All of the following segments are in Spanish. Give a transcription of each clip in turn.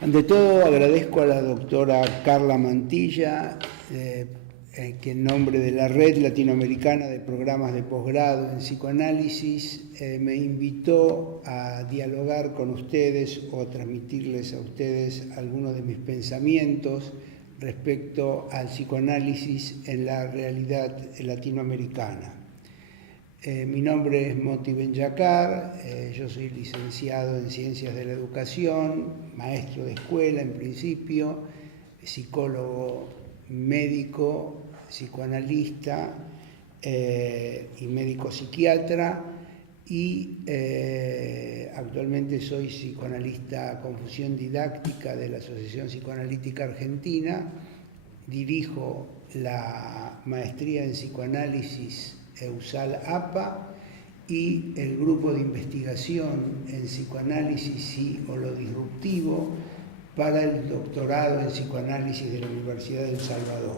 Ante todo, agradezco a la doctora Carla Mantilla, que en nombre de la Red Latinoamericana de Programas de Posgrado en Psicoanálisis me invitó a dialogar con ustedes o a transmitirles a ustedes algunos de mis pensamientos respecto al psicoanálisis en la realidad latinoamericana. Mi nombre es Moti Benyacar, yo soy licenciado en Ciencias de la Educación, maestro de escuela en principio, psicólogo médico, psicoanalista y médico psiquiatra, y actualmente soy psicoanalista con función didáctica de la Asociación Psicoanalítica Argentina. Dirijo la maestría en psicoanálisis EUSAL-APA y el grupo de investigación en psicoanálisis y o lo disruptivo para el doctorado en psicoanálisis de la Universidad de El Salvador.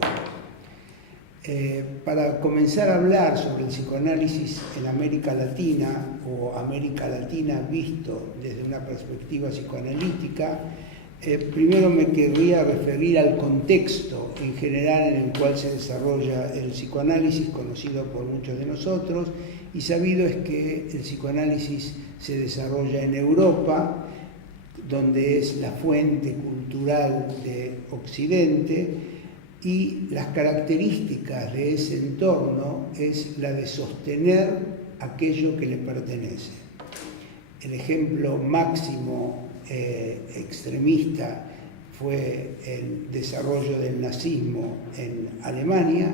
Para comenzar a hablar sobre el psicoanálisis en América Latina o América Latina visto desde una perspectiva psicoanalítica, primero me querría referir al contexto en general en el cual se desarrolla el psicoanálisis, conocido por muchos de nosotros, y sabido es que el psicoanálisis se desarrolla en Europa, donde es la fuente cultural de Occidente, y las características de ese entorno es la de sostener aquello que le pertenece. El ejemplo máximo extremista fue el desarrollo del nazismo en Alemania,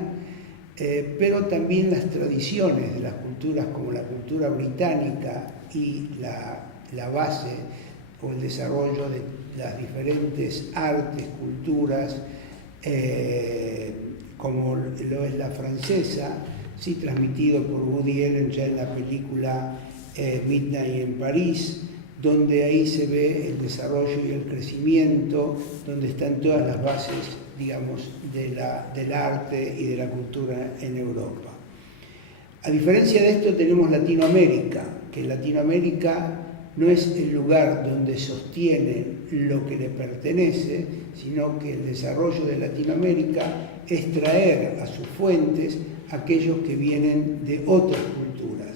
pero también las tradiciones de las culturas como la cultura británica y la base o el desarrollo de las diferentes artes, culturas, como lo es la francesa, sí, transmitido por Woody Allen ya en la película Midnight en París, donde ahí se ve el desarrollo y el crecimiento, donde están todas las bases, digamos, del arte y de la cultura en Europa. A diferencia de esto tenemos Latinoamérica, que Latinoamérica no es el lugar donde sostiene lo que le pertenece, sino que el desarrollo de Latinoamérica es traer a sus fuentes aquellos que vienen de otras culturas,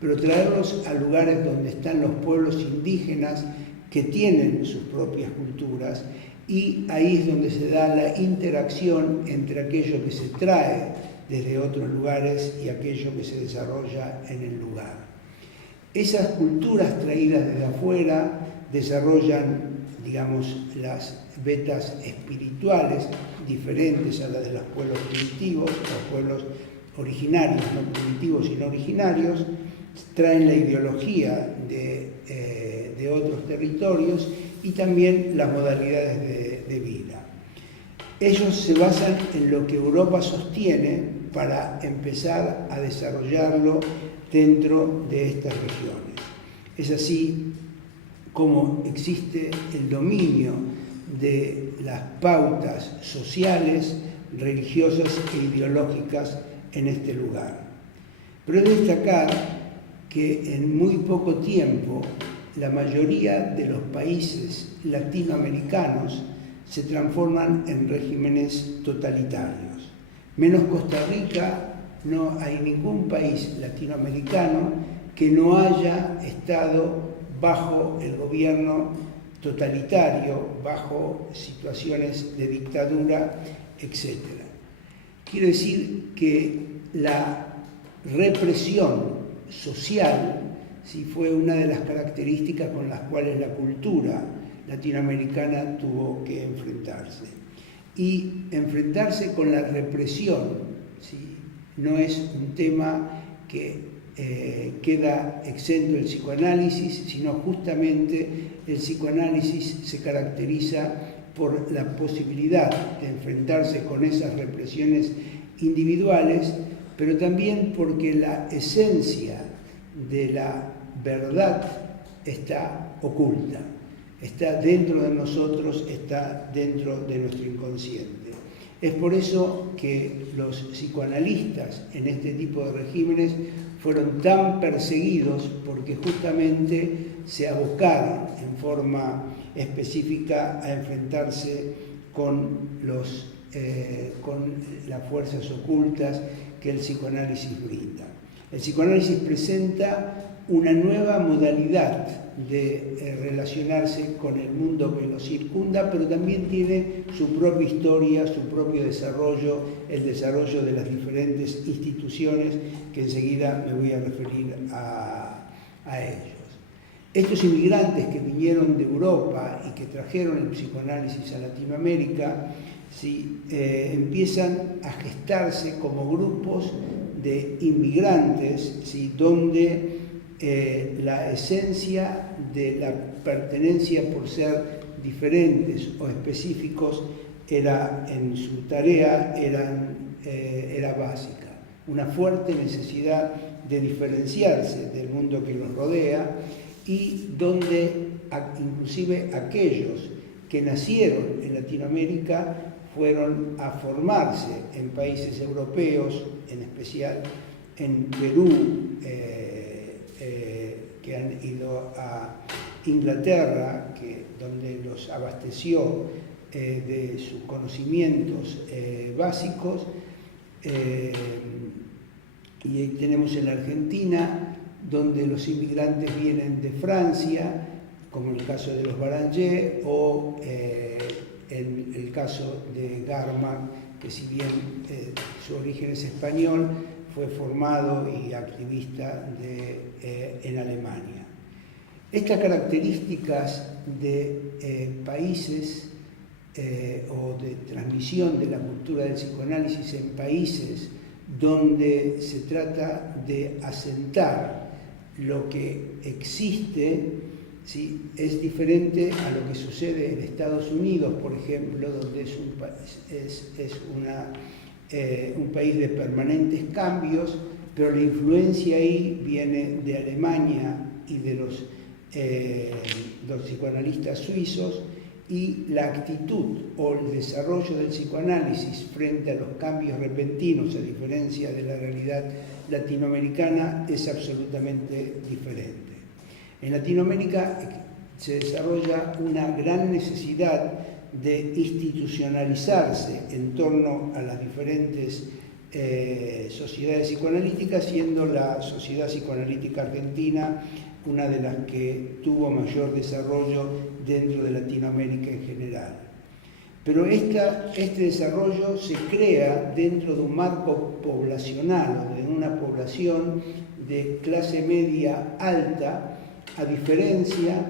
pero traerlos a lugares donde están los pueblos indígenas que tienen sus propias culturas, y ahí es donde se da la interacción entre aquello que se trae desde otros lugares y aquello que se desarrolla en el lugar. Esas culturas traídas desde afuera desarrollan, digamos, las vetas espirituales diferentes a las de los pueblos primitivos, los pueblos originarios, no primitivos sino originarios, traen la ideología de otros territorios y también las modalidades de vida. Ellos se basan en lo que Europa sostiene para empezar a desarrollarlo dentro de estas regiones. Es así como existe el dominio de las pautas sociales, religiosas e ideológicas en este lugar. Pero es destacar que en muy poco tiempo la mayoría de los países latinoamericanos se transforman en regímenes totalitarios. Menos Costa Rica, no hay ningún país latinoamericano que no haya estado bajo el gobierno totalitario, bajo situaciones de dictadura, etc. Quiero decir que la represión social sí fue una de las características con las cuales la cultura latinoamericana tuvo que enfrentarse. Y enfrentarse con la represión, ¿sí?, no es un tema que queda exento del psicoanálisis, sino justamente el psicoanálisis se caracteriza por la posibilidad de enfrentarse con esas represiones individuales, pero también porque la esencia de la verdad está oculta, está dentro de nosotros, está dentro de nuestro inconsciente. Es por eso que los psicoanalistas en este tipo de regímenes fueron tan perseguidos, porque justamente se abocaron en forma específica a enfrentarse con las fuerzas ocultas que el psicoanálisis brinda. El psicoanálisis presenta una nueva modalidad de relacionarse con el mundo que lo circunda, pero también tiene su propia historia, su propio desarrollo, el desarrollo de las diferentes instituciones, que enseguida me voy a referir a ellos. Estos inmigrantes que vinieron de Europa y que trajeron el psicoanálisis a Latinoamérica, ¿sí? Empiezan a gestarse como grupos de inmigrantes, ¿sí? Donde la esencia de la pertenencia por ser diferentes o específicos en su tarea era básica. Una fuerte necesidad de diferenciarse del mundo que los rodea, y donde inclusive aquellos que nacieron en Latinoamérica fueron a formarse en países europeos, en especial en Perú, que han ido a Inglaterra, donde los abasteció de sus conocimientos básicos, y ahí tenemos en la Argentina, donde los inmigrantes vienen de Francia, como en el caso de los Baranger, o en el caso de Garman, que si bien su origen es español, fue formado y activista en Alemania. Estas características de países o de transmisión de la cultura del psicoanálisis en países donde se trata de asentar lo que existe, ¿sí? Es diferente a lo que sucede en Estados Unidos, por ejemplo, donde es un país de permanentes cambios, pero la influencia ahí viene de Alemania y de los psicoanalistas suizos, y la actitud o el desarrollo del psicoanálisis frente a los cambios repentinos, a diferencia de la realidad latinoamericana, es absolutamente diferente. En Latinoamérica se desarrolla una gran necesidad de institucionalizarse en torno a las diferentes sociedades psicoanalíticas, siendo la Sociedad Psicoanalítica Argentina una de las que tuvo mayor desarrollo dentro de Latinoamérica en general. Pero este desarrollo se crea dentro de un marco poblacional, o de una población de clase media alta, a diferencia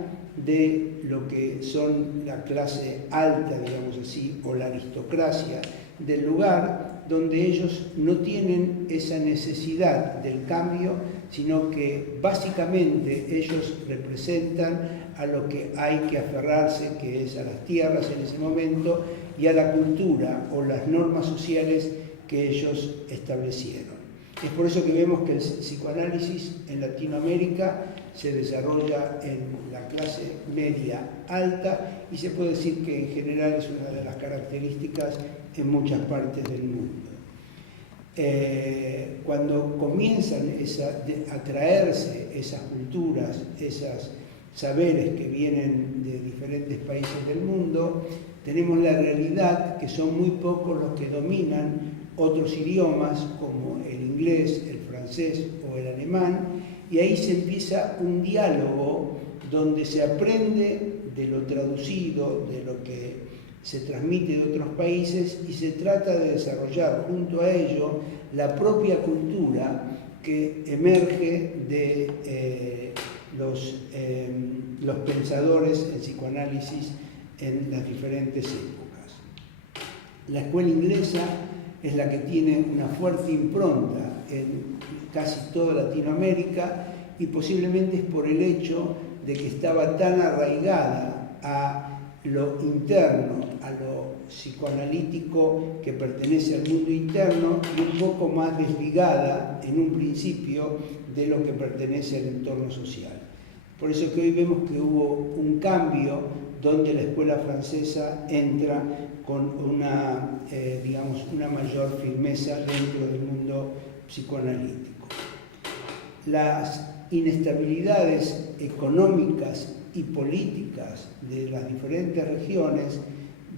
de lo que son la clase alta, digamos así, o la aristocracia del lugar, donde ellos no tienen esa necesidad del cambio, sino que básicamente ellos representan a lo que hay que aferrarse, que es a las tierras en ese momento, y a la cultura o las normas sociales que ellos establecieron. Es por eso que vemos que el psicoanálisis en Latinoamérica se desarrolla en la clase media alta, y se puede decir que en general es una de las características en muchas partes del mundo. Cuando comienzan a traerse esas culturas, esos saberes que vienen de diferentes países del mundo, tenemos la realidad que son muy pocos los que dominan otros idiomas como el inglés, el francés o el alemán, y ahí se empieza un diálogo donde se aprende de lo traducido, de lo que se transmite de otros países, y se trata de desarrollar junto a ello la propia cultura que emerge de los pensadores en psicoanálisis en las diferentes épocas. La escuela inglesa es la que tiene una fuerte impronta en casi toda Latinoamérica, y posiblemente es por el hecho de que estaba tan arraigada a lo interno, a lo psicoanalítico que pertenece al mundo interno, y un poco más desligada en un principio de lo que pertenece al entorno social. Por eso que hoy vemos que hubo un cambio donde la escuela francesa entra con una mayor firmeza dentro del mundo psicoanalítico. Las inestabilidades económicas y políticas de las diferentes regiones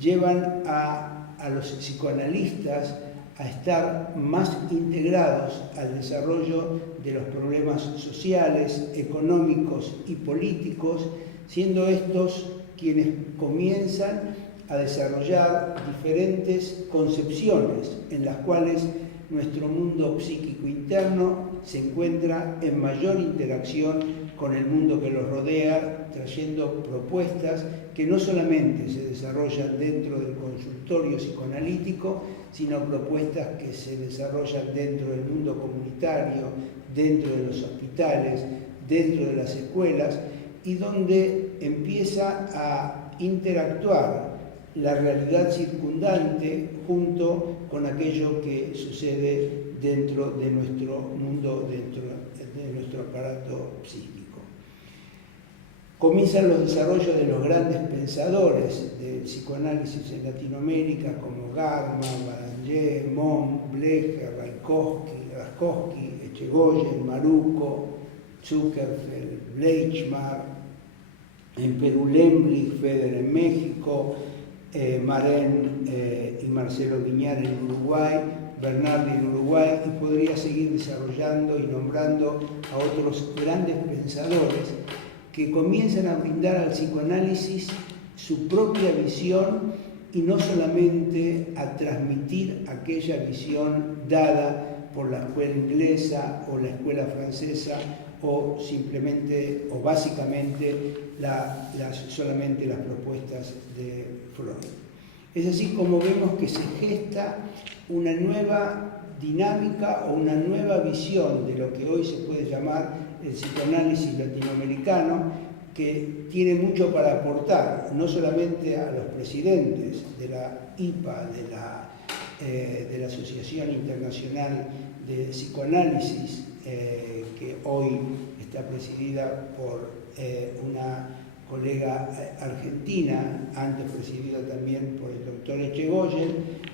llevan a los psicoanalistas a estar más integrados al desarrollo de los problemas sociales, económicos y políticos, siendo estos quienes comienzan a desarrollar diferentes concepciones en las cuales nuestro mundo psíquico interno se encuentra en mayor interacción con el mundo que los rodea, trayendo propuestas que no solamente se desarrollan dentro del consultorio psicoanalítico, sino propuestas que se desarrollan dentro del mundo comunitario, dentro de los hospitales, dentro de las escuelas, y donde empieza a interactuar la realidad circundante junto con aquello que sucede dentro de nuestro mundo, dentro de nuestro aparato psíquico. Comienzan los desarrollos de los grandes pensadores del psicoanálisis en Latinoamérica, como Garma, Badanger, Montt, Blecher, Raskowski, Echegoyen, Maruco, Zuckerfeld, Bleichmar, en Perú Lemlich, Feder en México, Marén y Marcelo Viñar en Uruguay, Bernardi en Uruguay, y podría seguir desarrollando y nombrando a otros grandes pensadores que comienzan a brindar al psicoanálisis su propia visión y no solamente a transmitir aquella visión dada por la escuela inglesa o la escuela francesa o simplemente o básicamente solamente las propuestas de Freud. Es así como vemos que se gesta una nueva dinámica o una nueva visión de lo que hoy se puede llamar el psicoanálisis latinoamericano, que tiene mucho para aportar, no solamente a los presidentes de la IPA, de la Asociación Internacional de Psicoanálisis, que hoy está presidida por una colega argentina, antes presidida también por el doctor Echegoyen,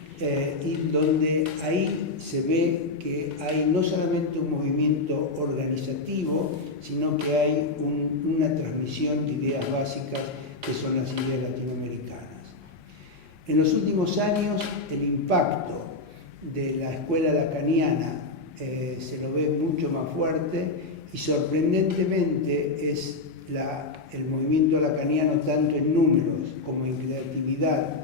y donde ahí se ve que hay no solamente un movimiento organizativo, sino que hay una transmisión de ideas básicas que son las ideas latinoamericanas. En los últimos años, el impacto de la escuela lacaniana se lo ve mucho más fuerte y sorprendentemente es el movimiento lacaniano tanto en números como en creatividad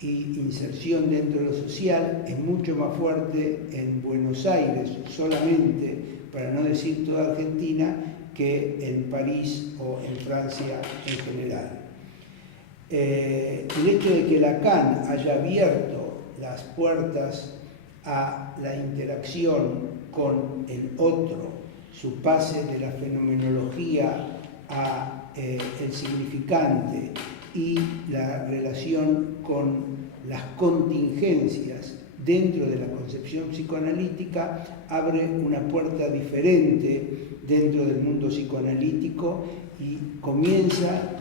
y inserción dentro de lo social es mucho más fuerte en Buenos Aires solamente, para no decir toda Argentina, que en París o en Francia en general. El hecho de que Lacan haya abierto las puertas a la interacción con el otro, su pase de la fenomenología a el significante y la relación con las contingencias dentro de la concepción psicoanalítica abre una puerta diferente dentro del mundo psicoanalítico y comienza,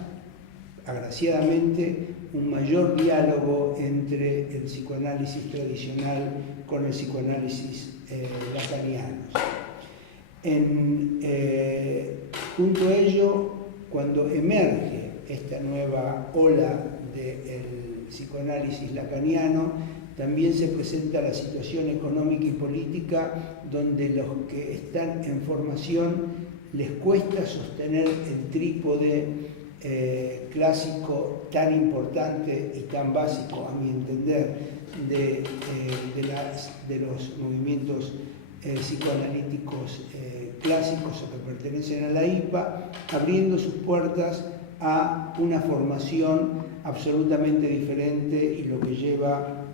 agraciadamente, un mayor diálogo entre el psicoanálisis tradicional con el psicoanálisis lacaniano. Junto a ello, cuando emerge esta nueva ola del psicoanálisis lacaniano, también se presenta la situación económica y política donde los que están en formación les cuesta sostener el trípode clásico tan importante y tan básico, a mi entender, de los movimientos psicoanalíticos clásicos o que pertenecen a la IPA, abriendo sus puertas a una formación absolutamente diferente y lo que lleva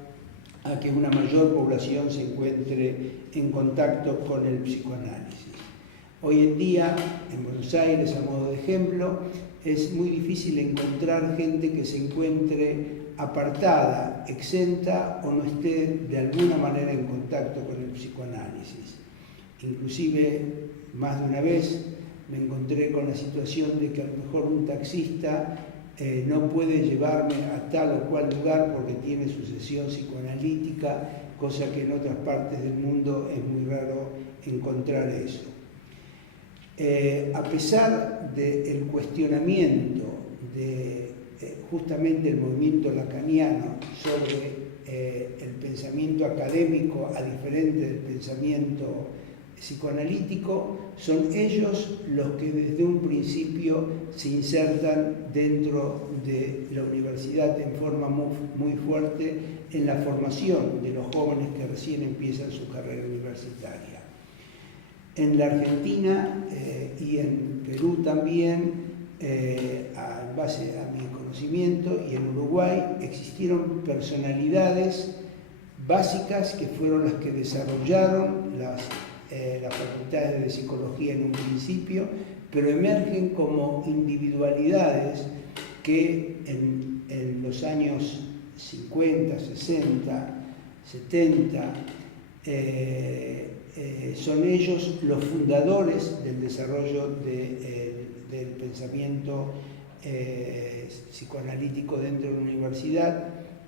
a que una mayor población se encuentre en contacto con el psicoanálisis. Hoy en día, en Buenos Aires, a modo de ejemplo, es muy difícil encontrar gente que se encuentre apartada, exenta o no esté de alguna manera en contacto con el psicoanálisis. Inclusive, más de una vez, me encontré con la situación de que a lo mejor un taxista no puede llevarme a tal o cual lugar porque tiene su sesión psicoanalítica, cosa que en otras partes del mundo es muy raro encontrar eso. A pesar del cuestionamiento de justamente el movimiento lacaniano sobre el pensamiento académico a diferente del pensamiento psicoanalítico, son ellos los que desde un principio se insertan dentro de la universidad en forma muy fuerte en la formación de los jóvenes que recién empiezan su carrera universitaria. En la Argentina y en Perú también, en base a mi conocimiento, y en Uruguay existieron personalidades básicas que fueron las que desarrollaron las facultades de psicología en un principio, pero emergen como individualidades que en los años 50, 60, 70, son ellos los fundadores del desarrollo del pensamiento psicoanalítico dentro de la universidad,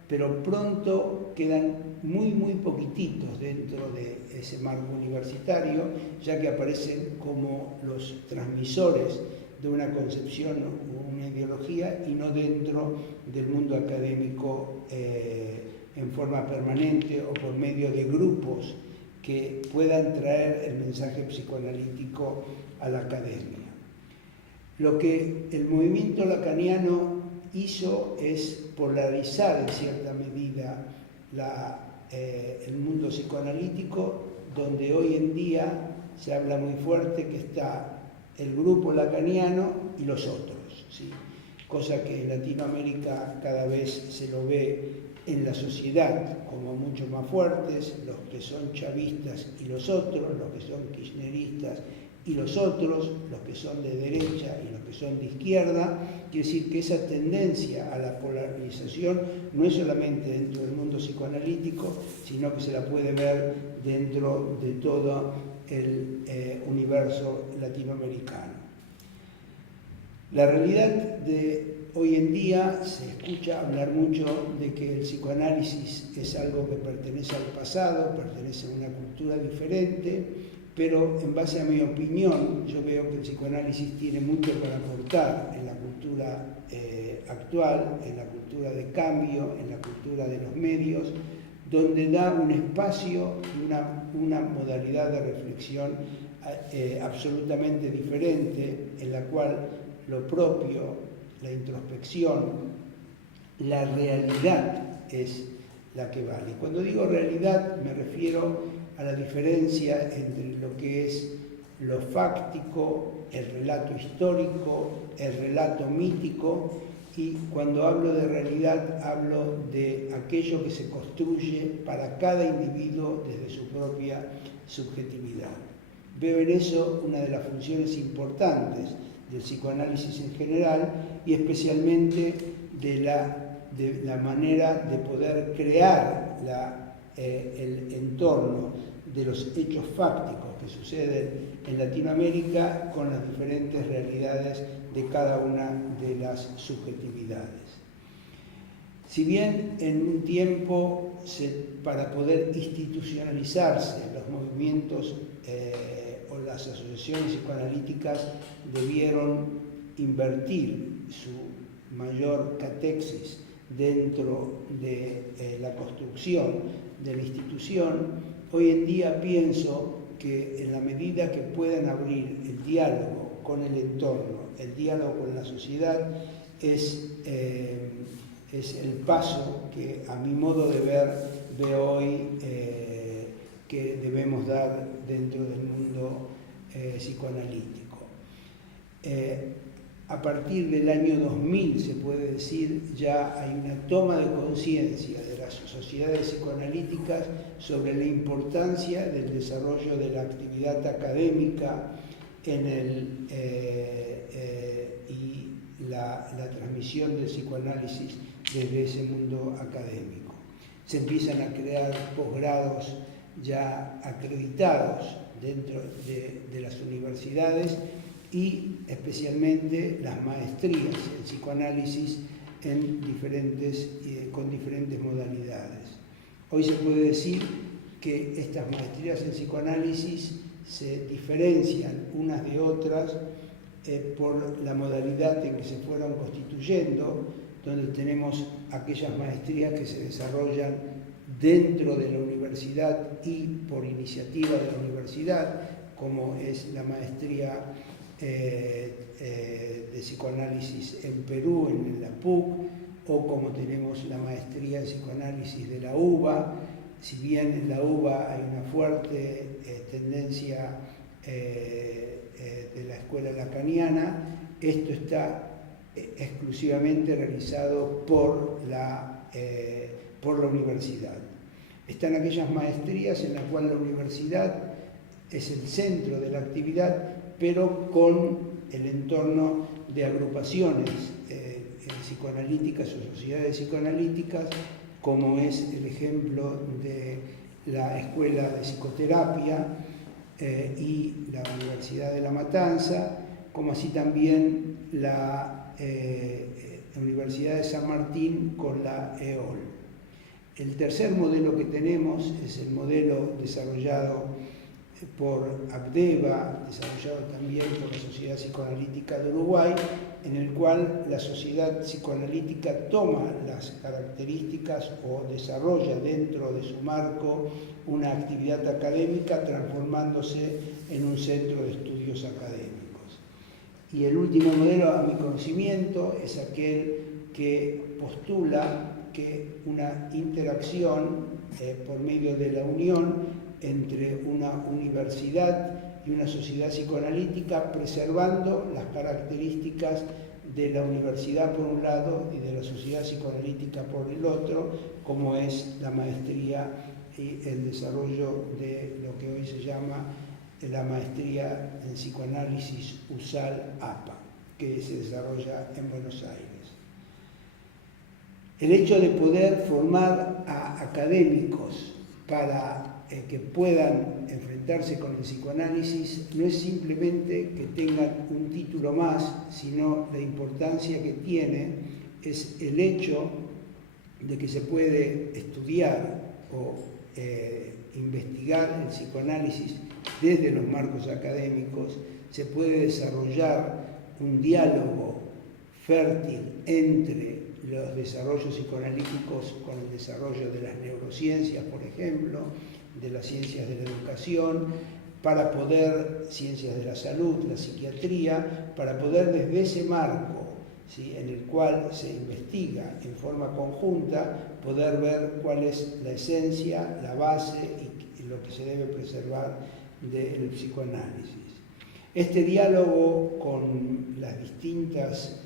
pero pronto quedan muy poquititos dentro de ese marco universitario, ya que aparecen como los transmisores de una concepción o una ideología y no dentro del mundo académico en forma permanente o por medio de grupos que puedan traer el mensaje psicoanalítico a la academia. Lo que el movimiento lacaniano hizo es polarizar en cierta medida el mundo psicoanalítico, donde hoy en día se habla muy fuerte que está el grupo lacaniano y los otros, ¿sí? Cosa que en Latinoamérica cada vez se lo ve en la sociedad como mucho más fuertes, los que son chavistas y los otros, los que son kirchneristas y los otros, los que son de derecha y los que son de izquierda. Quiere decir que esa tendencia a la polarización no es solamente dentro del mundo psicoanalítico, sino que se la puede ver dentro de todo el universo latinoamericano. La realidad de hoy en día se escucha hablar mucho de que el psicoanálisis es algo que pertenece al pasado, pertenece a una cultura diferente, pero en base a mi opinión, yo veo que el psicoanálisis tiene mucho para aportar en la cultura actual, en la cultura de cambio, en la cultura de los medios, donde da un espacio y una modalidad de reflexión absolutamente diferente, en la cual lo propio, la introspección, la realidad es la que vale. Cuando digo realidad me refiero a la diferencia entre lo que es lo fáctico, el relato histórico, el relato mítico, y cuando hablo de realidad hablo de aquello que se construye para cada individuo desde su propia subjetividad. Veo en eso una de las funciones importantes del psicoanálisis en general y especialmente de la manera de poder crear el entorno de los hechos fácticos que suceden en Latinoamérica con las diferentes realidades de cada una de las subjetividades. Si bien en un tiempo, para poder institucionalizarse los movimientos o las asociaciones psicoanalíticas debieron invertir su mayor catexis dentro de la construcción de la institución, hoy en día pienso que en la medida que puedan abrir el diálogo con el entorno, el diálogo con la sociedad, es el paso que a mi modo de ver veo hoy que debemos dar dentro del mundo psicoanalítico. A partir del año 2000, se puede decir, ya hay una toma de conciencia de las sociedades psicoanalíticas sobre la importancia del desarrollo de la actividad académica y la transmisión del psicoanálisis desde ese mundo académico. Se empiezan a crear posgrados ya acreditados dentro de las universidades y especialmente las maestrías en psicoanálisis con diferentes modalidades. Hoy se puede decir que estas maestrías en psicoanálisis se diferencian unas de otras por la modalidad en que se fueron constituyendo, donde tenemos aquellas maestrías que se desarrollan dentro de la universidad y por iniciativa de la universidad, como es la maestría de psicoanálisis en Perú, en la PUC, o como tenemos la maestría en psicoanálisis de la UBA. Si bien en la UBA hay una fuerte tendencia de la escuela lacaniana, esto está exclusivamente realizado por la universidad. Están aquellas maestrías en las cuales la universidad es el centro de la actividad, pero con el entorno de agrupaciones psicoanalíticas o sociedades psicoanalíticas, como es el ejemplo de la Escuela de Psicoterapia y la Universidad de La Matanza, como así también la Universidad de San Martín con la EOL. El tercer modelo que tenemos es el modelo desarrollado por ACDEVA, desarrollado también por la Sociedad Psicoanalítica de Uruguay, en el cual la sociedad psicoanalítica toma las características o desarrolla dentro de su marco una actividad académica transformándose en un centro de estudios académicos. Y el último modelo, a mi conocimiento, es aquel que postula que una interacción por medio de la unión entre una universidad y una sociedad psicoanalítica, preservando las características de la universidad por un lado y de la sociedad psicoanalítica por el otro, como es la maestría y el desarrollo de lo que hoy se llama la maestría en psicoanálisis USAL-APA, que se desarrolla en Buenos Aires. El hecho de poder formar a académicos para que puedan enfrentarse con el psicoanálisis no es simplemente que tengan un título más, sino la importancia que tiene es el hecho de que se puede estudiar o investigar el psicoanálisis desde los marcos académicos, se puede desarrollar un diálogo fértil entre los desarrollos psicoanalíticos con el desarrollo de las neurociencias, por ejemplo, de las ciencias de la educación, para poder, ciencias de la salud, la psiquiatría, para poder desde ese marco, ¿sí?, en el cual se investiga en forma conjunta, poder ver cuál es la esencia, la base y lo que se debe preservar del psicoanálisis. Este diálogo con las distintas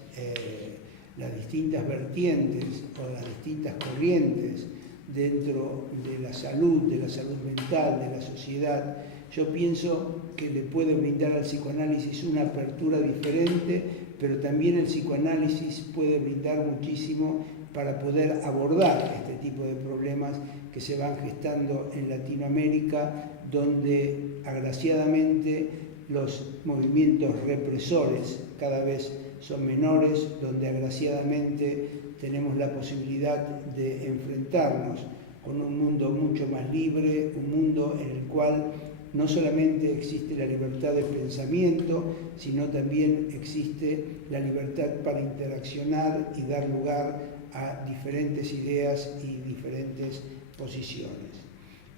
vertientes o las distintas corrientes dentro de la salud mental, de la sociedad, yo pienso que le puede brindar al psicoanálisis una apertura diferente, pero también el psicoanálisis puede brindar muchísimo para poder abordar este tipo de problemas que se van gestando en Latinoamérica, donde agraciadamente los movimientos represores cada vez son menores, donde agraciadamente tenemos la posibilidad de enfrentarnos con un mundo mucho más libre, un mundo en el cual no solamente existe la libertad de pensamiento, sino también existe la libertad para interaccionar y dar lugar a diferentes ideas y diferentes posiciones.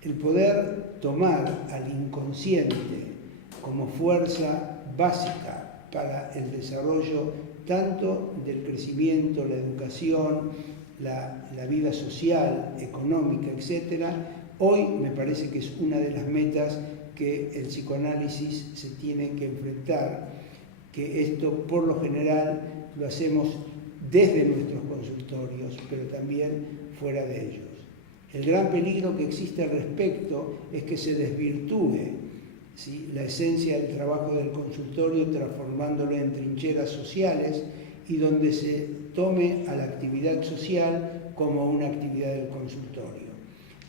El poder tomar al inconsciente como fuerza básica para el desarrollo tanto del crecimiento, la educación, la vida social, económica, etc., hoy me parece que es una de las metas que el psicoanálisis se tiene que enfrentar, que esto por lo general lo hacemos desde nuestros consultorios, pero también fuera de ellos. El gran peligro que existe al respecto es que se desvirtúe, ¿sí?, la esencia del trabajo del consultorio, transformándolo en trincheras sociales y donde se tome a la actividad social como una actividad del consultorio.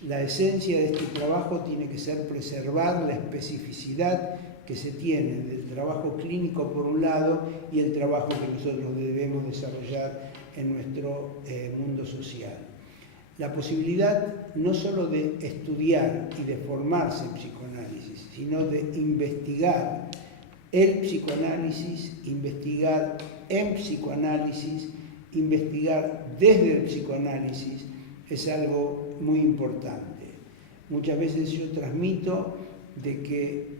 La esencia de este trabajo tiene que ser preservar la especificidad que se tiene del trabajo clínico por un lado y el trabajo que nosotros debemos desarrollar en nuestro mundo social. La posibilidad no solo de estudiar y de formarse en psicoanálisis, sino de investigar el psicoanálisis, investigar en psicoanálisis, investigar desde el psicoanálisis, es algo muy importante. Muchas veces yo transmito de que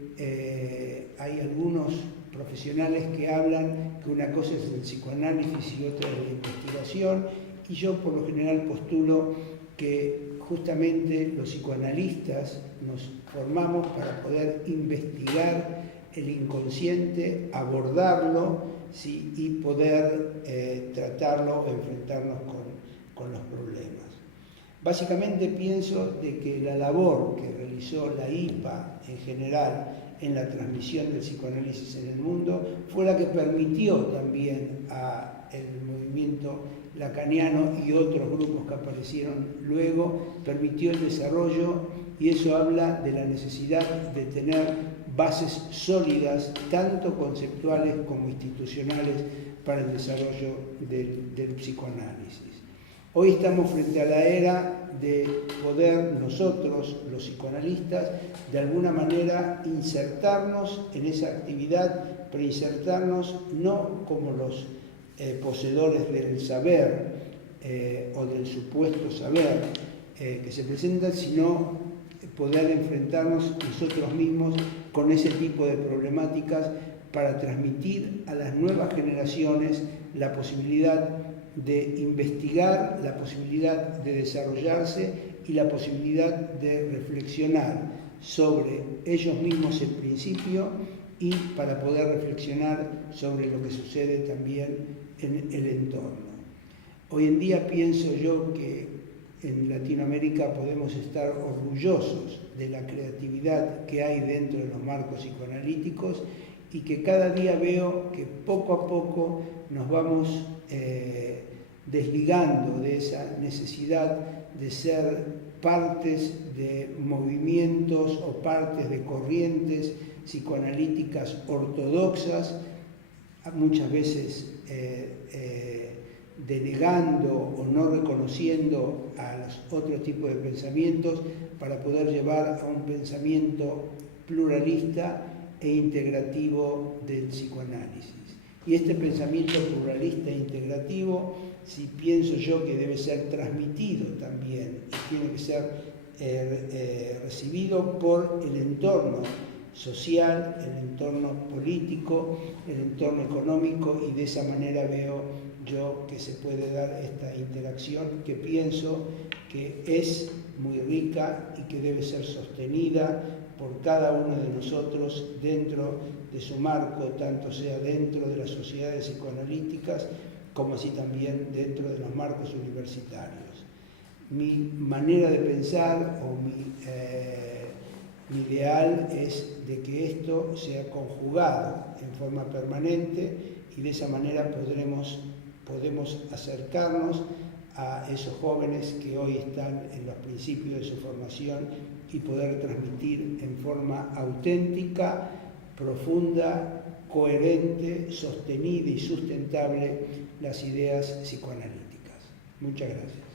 hay algunos profesionales que hablan que una cosa es el psicoanálisis y otra es la investigación, y yo por lo general postulo que justamente los psicoanalistas nos formamos para poder investigar el inconsciente, abordarlo, ¿sí? Y poder tratarlo, enfrentarnos con los problemas. Básicamente pienso de que la labor que realizó la IPA en general en la transmisión del psicoanálisis en el mundo fue la que permitió también al movimiento lacaniano y otros grupos que aparecieron luego, permitió el desarrollo, y eso habla de la necesidad de tener bases sólidas, tanto conceptuales como institucionales, para el desarrollo del psicoanálisis. Hoy estamos frente a la era de poder nosotros, los psicoanalistas, de alguna manera insertarnos en esa actividad, pero insertarnos no como los poseedores del saber o del supuesto saber que se presenta, sino poder enfrentarnos nosotros mismos con ese tipo de problemáticas para transmitir a las nuevas generaciones la posibilidad de investigar, la posibilidad de desarrollarse y la posibilidad de reflexionar sobre ellos mismos en principio, y para poder reflexionar sobre lo que sucede también en el entorno. Hoy en día pienso yo que en Latinoamérica podemos estar orgullosos de la creatividad que hay dentro de los marcos psicoanalíticos, y que cada día veo que poco a poco nos vamos desligando de esa necesidad de ser partes de movimientos o partes de corrientes psicoanalíticas ortodoxas, muchas veces denegando o no reconociendo a los otros tipos de pensamientos, para poder llevar a un pensamiento pluralista e integrativo del psicoanálisis. Y este pensamiento pluralista e integrativo, si pienso yo que debe ser transmitido también y tiene que ser recibido por el entorno social, el entorno político, el entorno económico, y de esa manera veo yo que se puede dar esta interacción que pienso que es muy rica y que debe ser sostenida por cada uno de nosotros dentro de su marco, tanto sea dentro de las sociedades psicoanalíticas como así también dentro de los marcos universitarios. Mi manera de pensar o mi ideal es de que esto sea conjugado en forma permanente, y de esa manera podemos acercarnos a esos jóvenes que hoy están en los principios de su formación y poder transmitir en forma auténtica, profunda, coherente, sostenida y sustentable las ideas psicoanalíticas. Muchas gracias.